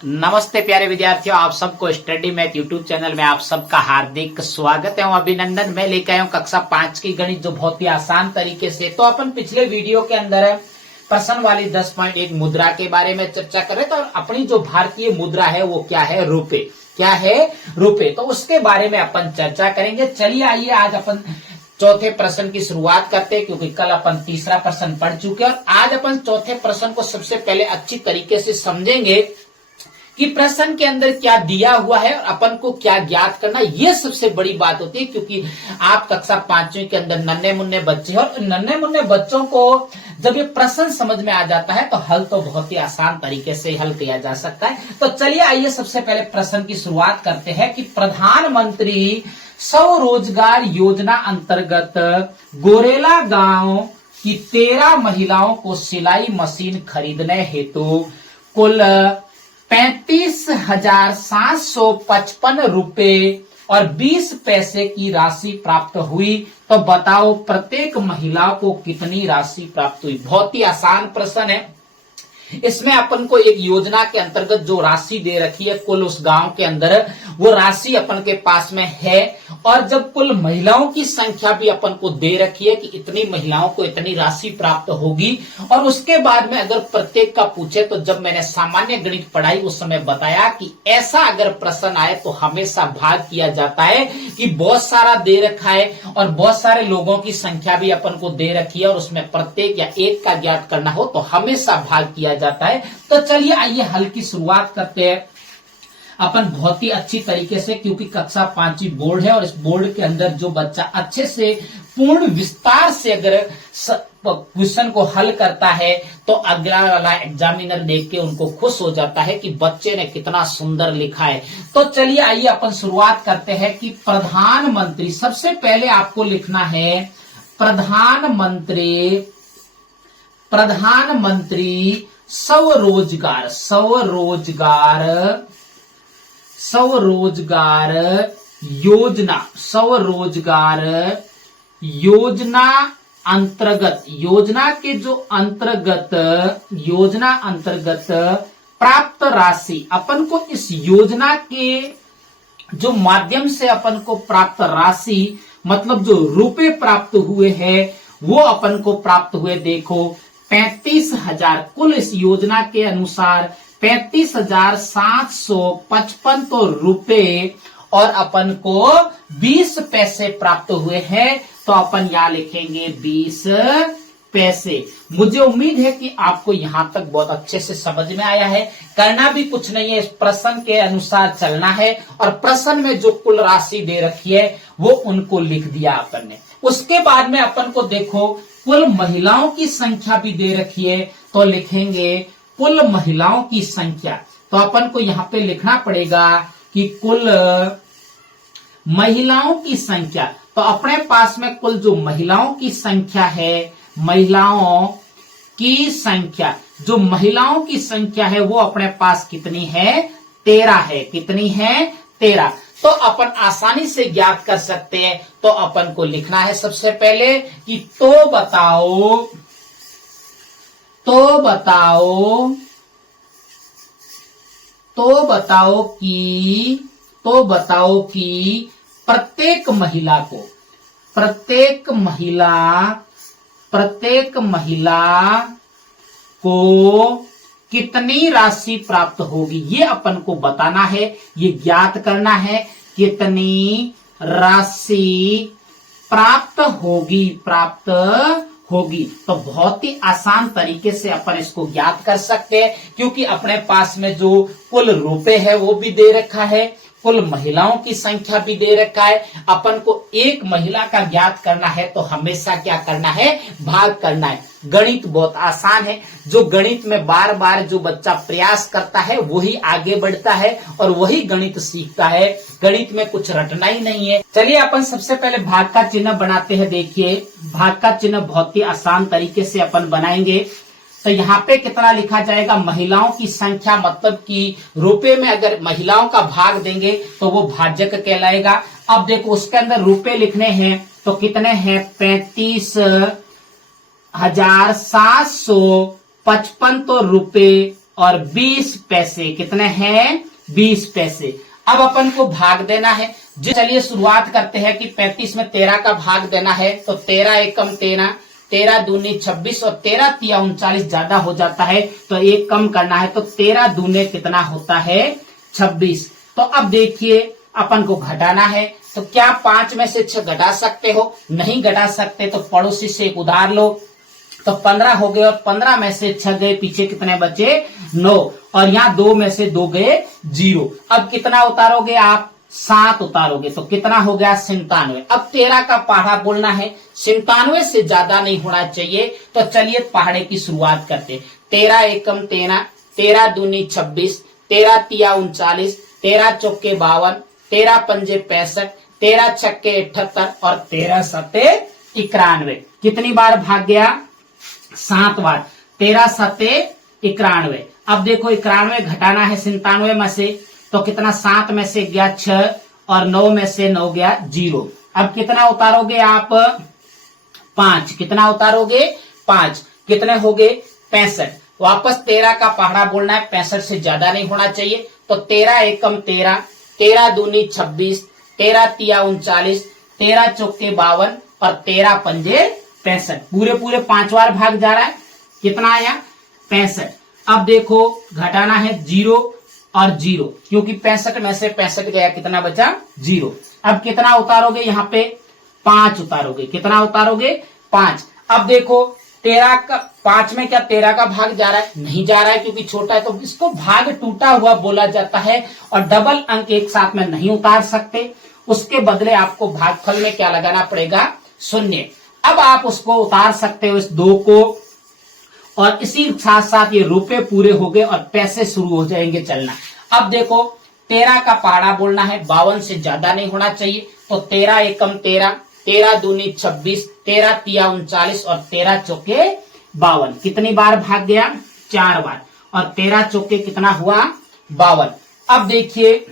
नमस्ते प्यारे विद्यार्थियों, आप सबको स्टडी मैथ यूट्यूब चैनल में आप सबका हार्दिक स्वागत है और अभिनंदन। मैं लेकर आया हूं कक्षा 5 की गणित, जो बहुत ही आसान तरीके से। तो अपन पिछले वीडियो के अंदर प्रश्न वाली 10.1 मुद्रा के बारे में चर्चा कर रहे थे और अपनी जो भारतीय मुद्रा है वो क्या है? रुपए। क्या है? रुपए। तो उसके बारे में अपन चर्चा करेंगे। चलिए आइए आज अपन चौथे प्रश्न की शुरुआत करते हैं, क्योंकि कल अपन तीसरा प्रश्न पढ़ चुके हैं और आज अपन चौथे प्रश्न को सबसे पहले अच्छी तरीके से समझेंगे कि प्रश्न के अंदर क्या दिया हुआ है और अपन को क्या ज्ञात करना। ये सबसे बड़ी बात होती है, क्योंकि आप कक्षा 5वीं के अंदर नन्हे मुन्ने बच्चे हो और नन्हे मुन्ने बच्चों को जब ये प्रश्न समझ में आ जाता है तो हल तो बहुत ही आसान तरीके से हल किया जा सकता है। तो चलिए आइए सबसे पहले प्रश्न की शुरुआत करते हैं कि प्रधानमंत्री स्वरोजगार योजना अंतर्गत गोरेला गांव की 13 महिलाओं को सिलाई मशीन खरीदने हेतु कुल 35,755 रुपए और 20 पैसे की राशि प्राप्त हुई। तो बताओ प्रत्येक महिला को कितनी राशि प्राप्त हुई? बहुत ही आसान प्रश्न है। इसमें अपन को एक योजना के अंतर्गत जो राशि दे रखी है कुल उस गांव के अंदर, वो राशि अपन के पास में है और जब कुल महिलाओं की संख्या भी अपन को दे रखी है कि इतनी महिलाओं को इतनी राशि प्राप्त होगी। और उसके बाद में अगर प्रत्येक का पूछे तो जब मैंने सामान्य गणित पढ़ाई उस समय बताया कि ऐसा अगर प्रश्न आए तो हमेशा भाग किया जाता है कि बहुत सारा दे रखा है और बहुत सारे लोगों की संख्या भी अपन को दे रखी है और उसमें प्रत्येक या एक का ज्ञात करना हो तो हमेशा भाग किया जाता है। तो चलिए आइए हल की शुरुआत करते हैं अपन बहुत ही अच्छी तरीके से, क्योंकि कक्षा 5वीं बोर्ड है और इस बोर्ड के अंदर जो बच्चा अच्छे से पूर्ण विस्तार से अगर क्वेश्चन को हल करता है तो अगला वाला एग्जामिनर देख के उनको खुश हो जाता है कि बच्चे ने कितना सुंदर लिखा है। तो चलिए आइए अपन शुरुआत करते हैं कि प्रधानमंत्री, सबसे पहले आपको लिखना है प्रधानमंत्री स्वरोजगार योजना अंतर्गत, योजना अंतर्गत प्राप्त राशि। अपन को इस योजना के जो माध्यम से अपन को प्राप्त राशि, मतलब जो रुपए प्राप्त हुए हैं वो अपन को प्राप्त हुए, देखो 35,000 कुल इस योजना के अनुसार 35,755 तो रुपए और अपन को 20 पैसे प्राप्त हुए हैं। तो अपन यहां लिखेंगे 20 पैसे। मुझे उम्मीद है कि आपको यहां तक बहुत अच्छे से समझ में आया है। करना भी कुछ नहीं है, इस प्रश्न के अनुसार चलना है और प्रश्न में जो कुल राशि दे रखी है वो उनको लिख दिया अपन ने। उसके बाद में अपन को देखो कुल महिलाओं की संख्या भी दे रखी है, तो लिखेंगे कुल महिलाओं की संख्या। तो अपन को यहाँ पे लिखना पड़ेगा कि कुल महिलाओं की संख्या। तो अपने पास में कुल जो महिलाओं की संख्या है, जो महिलाओं की संख्या है वो अपने पास कितनी है? 13 है। कितनी है? 13। तो अपन आसानी से ज्ञात कर सकते हैं। तो अपन को लिखना है सबसे पहले कि तो बताओ कि प्रत्येक महिला को कितनी राशि प्राप्त होगी, ये अपन को बताना है, ये ज्ञात करना है कितनी राशि प्राप्त होगी। तो बहुत ही आसान तरीके से अपन इसको ज्ञात कर सकते हैं, क्योंकि अपने पास में जो कुल रुपए है वो भी दे रखा है, कुल महिलाओं की संख्या भी दे रखा है। अपन को एक महिला का ज्ञात करना है तो हमेशा क्या करना है? भाग करना है। गणित बहुत आसान है। जो गणित में बार बार जो बच्चा प्रयास करता है वही आगे बढ़ता है और वही गणित सीखता है। गणित में कुछ रटना ही नहीं है। चलिए अपन सबसे पहले भाग का चिन्ह बनाते हैं। देखिए भाग का चिन्ह बहुत ही आसान तरीके से अपन बनाएंगे। तो यहाँ पे कितना लिखा जाएगा? महिलाओं की संख्या, मतलब कि रुपए में अगर महिलाओं का भाग देंगे तो वो भाजक कहलाएगा। अब देखो उसके अंदर रुपए लिखने हैं तो कितने हैं? 35,755 तो रुपए और 20 पैसे। कितने हैं? 20 पैसे। अब अपन को भाग देना है। चलिए शुरुआत करते हैं कि 35 में 13 का भाग देना है। तो 13 एकम 13, 13 दूनी 26 और 13 तिया 39 ज्यादा हो जाता है, तो एक कम करना है। तो 13 दूने कितना होता है? 26। तो अब देखिए अपन को घटाना है। तो क्या 5 में से 6 घटा सकते हो? नहीं घटा सकते, तो पड़ोसी से एक उधार लो। तो 15 हो गए और 15 में से 6 गए, पीछे कितने बचे? 9। और यहाँ 2 में से 2 गए 0। अब कितना उतारोगे आप? 7 उतारोगे, तो कितना हो गया? 97। अब 13 का पहाड़ा बोलना है, 97 से ज्यादा नहीं होना चाहिए। तो चलिए पहाड़े की शुरुआत करते। 13 एकम 13, 13 दूनी 26, 13 तिया 39, 13 चौके 52, 13 पंजे 65, 13 छक्के 78 और 13 सत्ते 91। कितनी बार भाग गया? 7 बार। 13 सत्ते 91। अब देखो 91 घटाना है 97 में से, तो कितना? 7 में से गया 6 और 9 में से 9 गया 0। अब कितना उतारोगे आप? 5। कितना उतारोगे? 5। कितने हो गए? 65। वापस 13 का पहाड़ा बोलना है, 65 से ज्यादा नहीं होना चाहिए। तो 13 एकम 13, 13 दूनी 26, 13 तिया 39, 13 चौके 52 और 13 पंजे 65। पूरे पूरे 5 बार भाग जा रहा है। कितना आया? 65। अब देखो घटाना है 0 और 0, क्योंकि 65 में से 65 गया, कितना बचा? 0। अब कितना उतारोगे? यहाँ पे 5 उतारोगे। कितना उतारोगे? 5। अब देखो 13 का 5 में क्या 13 का भाग जा रहा है? नहीं जा रहा है, क्योंकि छोटा है, तो इसको भाग टूटा हुआ बोला जाता है। और डबल अंक एक साथ में नहीं उतार सकते, उसके बदले आपको भागफल में क्या लगाना पड़ेगा? 0। अब आप उसको उतार सकते हो, इस 2 को, और इसी साथ साथ ये रुपए पूरे हो गए और पैसे शुरू हो जाएंगे चलना। अब देखो 13 का पहाड़ा बोलना है, 52 से ज्यादा नहीं होना चाहिए। तो 13 एकम 13, 13 दूनी 26, 13 तिया 39 और 13 चौके 52। कितनी बार भाग गया? 4 बार। और 13 चौके कितना हुआ? 52। अब देखिए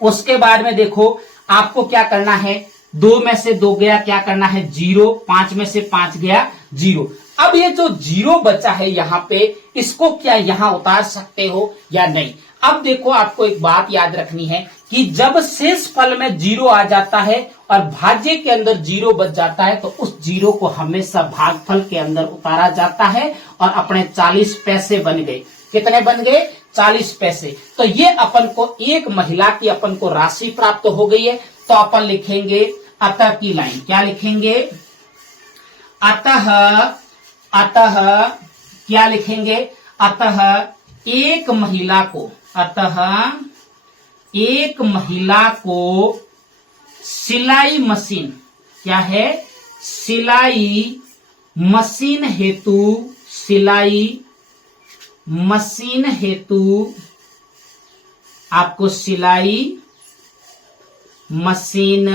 उसके बाद में देखो आपको क्या करना है। 2 में से 2 गया, क्या करना है? 0। 5 में से 5 गया 0। अब ये जो 0 बचा है यहाँ पे, इसको क्या यहाँ उतार सकते हो या नहीं? अब देखो आपको एक बात याद रखनी है कि जब शेष फल में 0 आ जाता है और भाज्य के अंदर 0 बच जाता है, तो उस 0 को हमेशा भागफल के अंदर उतारा जाता है और अपने 40 पैसे बन गए। कितने बन गए? 40 पैसे। तो ये अपन को एक महिला की अपन को राशि प्राप्त हो गई है। तो अपन लिखेंगे अतः की लाइन। क्या लिखेंगे? अतः क्या लिखेंगे? अतः एक महिला को, अतः एक महिला को सिलाई मशीन, क्या है? सिलाई मशीन हेतु, सिलाई मशीन हेतु आपको सिलाई मशीन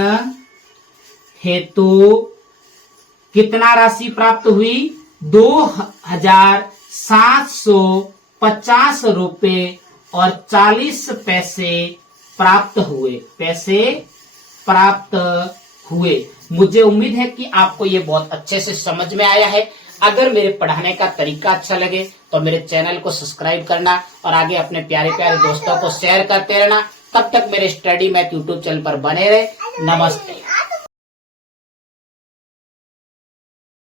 हेतु कितना राशि प्राप्त हुई? 2750 रुपए और 40 पैसे प्राप्त हुए। पैसे प्राप्त हुए। मुझे उम्मीद है कि आपको ये बहुत अच्छे से समझ में आया है। अगर मेरे पढ़ाने का तरीका अच्छा लगे तो मेरे चैनल को सब्सक्राइब करना और आगे अपने प्यारे प्यारे दोस्तों को शेयर करते रहना। तब तक मेरे स्टडी मैथ यूट्यूब चैनल पर बने रहे। नमस्ते।